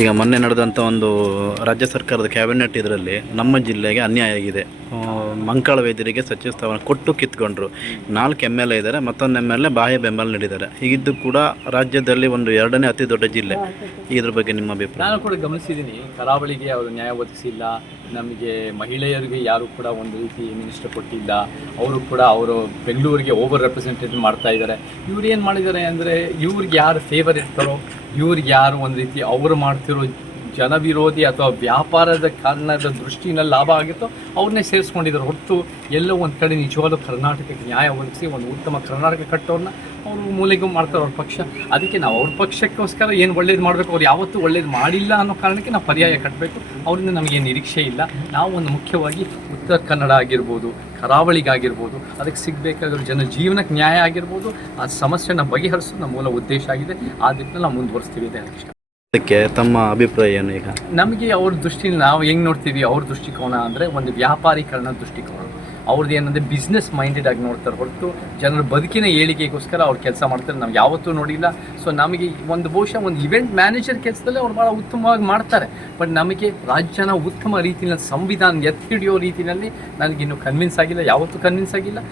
ಈಗ ಮೊನ್ನೆ ನಡೆದಂಥ ಒಂದು ರಾಜ್ಯ ಸರ್ಕಾರದ ಕ್ಯಾಬಿನೆಟ್ ಇದರಲ್ಲಿ ನಮ್ಮ ಜಿಲ್ಲೆಗೆ ಅನ್ಯಾಯ ಆಗಿದೆ. ಮಂಕಾಳ ವೈದ್ಯರಿಗೆ ಸಚಿವ ಸ್ಥಾನ ಕೊಟ್ಟು ಕಿತ್ಕೊಂಡ್ರು. 4 MLA ಇದ್ದಾರೆ, ಮತ್ತೊಂದು MLA ಬಾಹ್ಯ ಬೆಂಬಲ ನೀಡಿದ್ದಾರೆ. ಹೀಗಿದ್ದು ಕೂಡ ರಾಜ್ಯದಲ್ಲಿ ಒಂದು 2ನೇ ಅತಿ ದೊಡ್ಡ ಜಿಲ್ಲೆ. ಇದ್ರ ಬಗ್ಗೆ ನಿಮ್ಮ ಅಭಿಪ್ರಾಯ? ನಾನು ಕೂಡ ಗಮನಿಸಿದ್ದೀನಿ, ಕರಾವಳಿಗೆ ಅವರು ನ್ಯಾಯ ಒದಗಿಸಿಲ್ಲ. ನಮಗೆ ಮಹಿಳೆಯರಿಗೆ ಯಾರು ಕೂಡ ಒಂದು ರೀತಿ ಮಿನಿಸ್ಟರ್ ಕೊಟ್ಟಿಲ್ಲ. ಅವರು ಕೂಡ ಅವರು ಬೆಂಗಳೂರಿಗೆ ಓವರ್ ರೆಪ್ರೆಸೆಂಟೇಟಿವ್ ಮಾಡ್ತಾ ಇದ್ದಾರೆ. ಇವ್ರು ಏನು ಮಾಡಿದ್ದಾರೆ ಅಂದರೆ, ಇವ್ರಿಗೆ ಯಾರು ಫೇವರ್ ಇರ್ತಾರೋ, ಇವ್ರಿಗೆ ಯಾರು ಒಂದು ರೀತಿ ಅವರು ಮಾಡ್ತಿರೋ ಜನವಿರೋಧಿ ಅಥವಾ ವ್ಯಾಪಾರದ ಕಾರಣದ ದೃಷ್ಟಿನಲ್ಲಿ ಲಾಭ ಆಗಿತ್ತೋ ಅವ್ರನ್ನೇ ಸೇರಿಸ್ಕೊಂಡಿದ್ದಾರೆ ಹೊರತು ಎಲ್ಲೋ ಒಂದು ಕಡೆ ನಿಜವಾದ ಕರ್ನಾಟಕಕ್ಕೆ ನ್ಯಾಯ ಒದಗಿಸಿ ಒಂದು ಉತ್ತಮ ಕರ್ನಾಟಕ ಕಟ್ಟೋರನ್ನ ಅವರು ಮೂಲೆಗೂ ಮಾಡ್ತಾರೆ ಅವ್ರ ಪಕ್ಷ. ಅದಕ್ಕೆ ನಾವು ಅವ್ರ ಪಕ್ಷಕ್ಕೋಸ್ಕರ ಏನು ಒಳ್ಳೇದು ಮಾಡಬೇಕು, ಅವ್ರು ಯಾವತ್ತೂ ಒಳ್ಳೇದು ಮಾಡಿಲ್ಲ ಅನ್ನೋ ಕಾರಣಕ್ಕೆ ನಾವು ಪರ್ಯಾಯ ಕಟ್ಟಬೇಕು. ಅವರಿಂದ ನಮಗೇನು ನಿರೀಕ್ಷೆ ಇಲ್ಲ. ನಾವು ಒಂದು ಮುಖ್ಯವಾಗಿ ಉತ್ತರ ಕನ್ನಡ ಆಗಿರ್ಬೋದು, ಕರಾವಳಿಗಾಗಿರ್ಬೋದು, ಅದಕ್ಕೆ ಸಿಗಬೇಕಾಗಿರೋ ಜನ ಜೀವನಕ್ಕೆ ನ್ಯಾಯ ಆಗಿರ್ಬೋದು, ಆ ಸಮಸ್ಯೆನ ಬಗೆಹರಿಸೋದು ನಮ್ಮ ಮೂಲ ಉದ್ದೇಶ ಆಗಿದೆ. ಆ ದಿಕ್ಕಲ್ಲಿ ನಾವು ಮುಂದುವರಿಸ್ತೀವಿ ಅಂತ ಹೇಳಕ್ಕೆ ಇಷ್ಟ. ಅದಕ್ಕೆ ತಮ್ಮ ಅಭಿಪ್ರಾಯ ಏನು? ಈಗ ನಮಗೆ ಅವ್ರ ದೃಷ್ಟಿಯಲ್ಲಿ ನಾವು ಹೆಂಗೆ ನೋಡ್ತೀವಿ, ಅವ್ರ ದೃಷ್ಟಿಕೋನ ಅಂದರೆ ಒಂದು ವ್ಯಾಪಾರೀಕರಣ ದೃಷ್ಟಿಕೋನ. ಅವ್ರದ್ದು ಏನಂದರೆ ಬಿಸ್ನೆಸ್ ಮೈಂಡೆಡ್ ಆಗಿ ನೋಡ್ತಾರೆ ಹೊರತು ಜನರ ಬದುಕಿನ ಏಳಿಗೆಗೋಸ್ಕರ ಅವ್ರು ಕೆಲಸ ಮಾಡ್ತಾರೆ ನಾವು ಯಾವತ್ತೂ ನೋಡಿಲ್ಲ. ಸೊ ನಮಗೆ ಒಂದು ಬಹುಶಃ ಒಂದು ಇವೆಂಟ್ ಮ್ಯಾನೇಜರ್ ಕೆಲಸದಲ್ಲೇ ಅವ್ರು ಭಾಳ ಉತ್ತಮವಾಗಿ ಮಾಡ್ತಾರೆ. ಬಟ್ ನಮಗೆ ರಾಜ್ಯನ ಉತ್ತಮ ರೀತಿಯಲ್ಲಿ ಸಂವಿಧಾನ ಎತ್ತಿ ಹಿಡಿಯೋ ರೀತಿಯಲ್ಲಿ ನನಗಿನ್ನೂ ಕನ್ವಿನ್ಸ್ ಆಗಿಲ್ಲ, ಯಾವತ್ತೂ ಕನ್ವಿನ್ಸ್ ಆಗಿಲ್ಲ.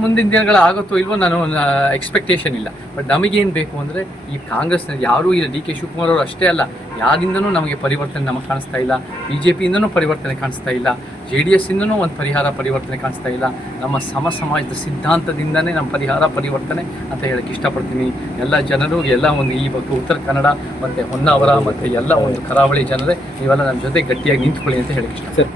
ಮುಂದಿನ ದಿನಗಳ ಆಗುತ್ತೋ ಇಲ್ವೋ ನಾನು ಎಕ್ಸ್ಪೆಕ್ಟೇಷನ್ ಇಲ್ಲ. ಬಟ್ ನಮಗೇನು ಬೇಕು ಅಂದರೆ, ಈ ಕಾಂಗ್ರೆಸ್ನಲ್ಲಿ ಯಾರೂ ಇಲ್ಲ, DK ಶಿವಕುಮಾರ್ ಅವರು ಅಷ್ಟೇ ಅಲ್ಲ, ಯಾರಿಂದನೂ ನಮಗೆ ಪರಿವರ್ತನೆ ನಮಗೆ ಕಾಣಿಸ್ತಾ ಇಲ್ಲ. BJPಯಿಂದನೂ ಪರಿವರ್ತನೆ ಕಾಣಿಸ್ತಾ ಇಲ್ಲ, JDS ಇಂದನೂ ಒಂದು ಪರಿವರ್ತನೆ ಕಾಣಿಸ್ತಾ ಇಲ್ಲ. ನಮ್ಮ ಸಮಾಜದ ಸಿದ್ಧಾಂತದಿಂದನೇ ನಮ್ಮ ಪರಿವರ್ತನೆ ಅಂತ ಹೇಳಕ್ಕೆ ಇಷ್ಟಪಡ್ತೀನಿ. ಎಲ್ಲ ಜನರು, ಎಲ್ಲ ಒಂದು ಈ ಉತ್ತರ ಕನ್ನಡ ಮತ್ತು ಹೊನ್ನಾವರ ಮತ್ತು ಎಲ್ಲ ಒಂದು ಕರಾವಳಿ ಜನರೇ ನೀವೆಲ್ಲ ನಮ್ಮ ಜೊತೆ ಗಟ್ಟಿಯಾಗಿ ನಿಂತ್ಕೊಳ್ಳಿ ಅಂತ ಹೇಳಕ್ಕೆ ಇಷ್ಟ.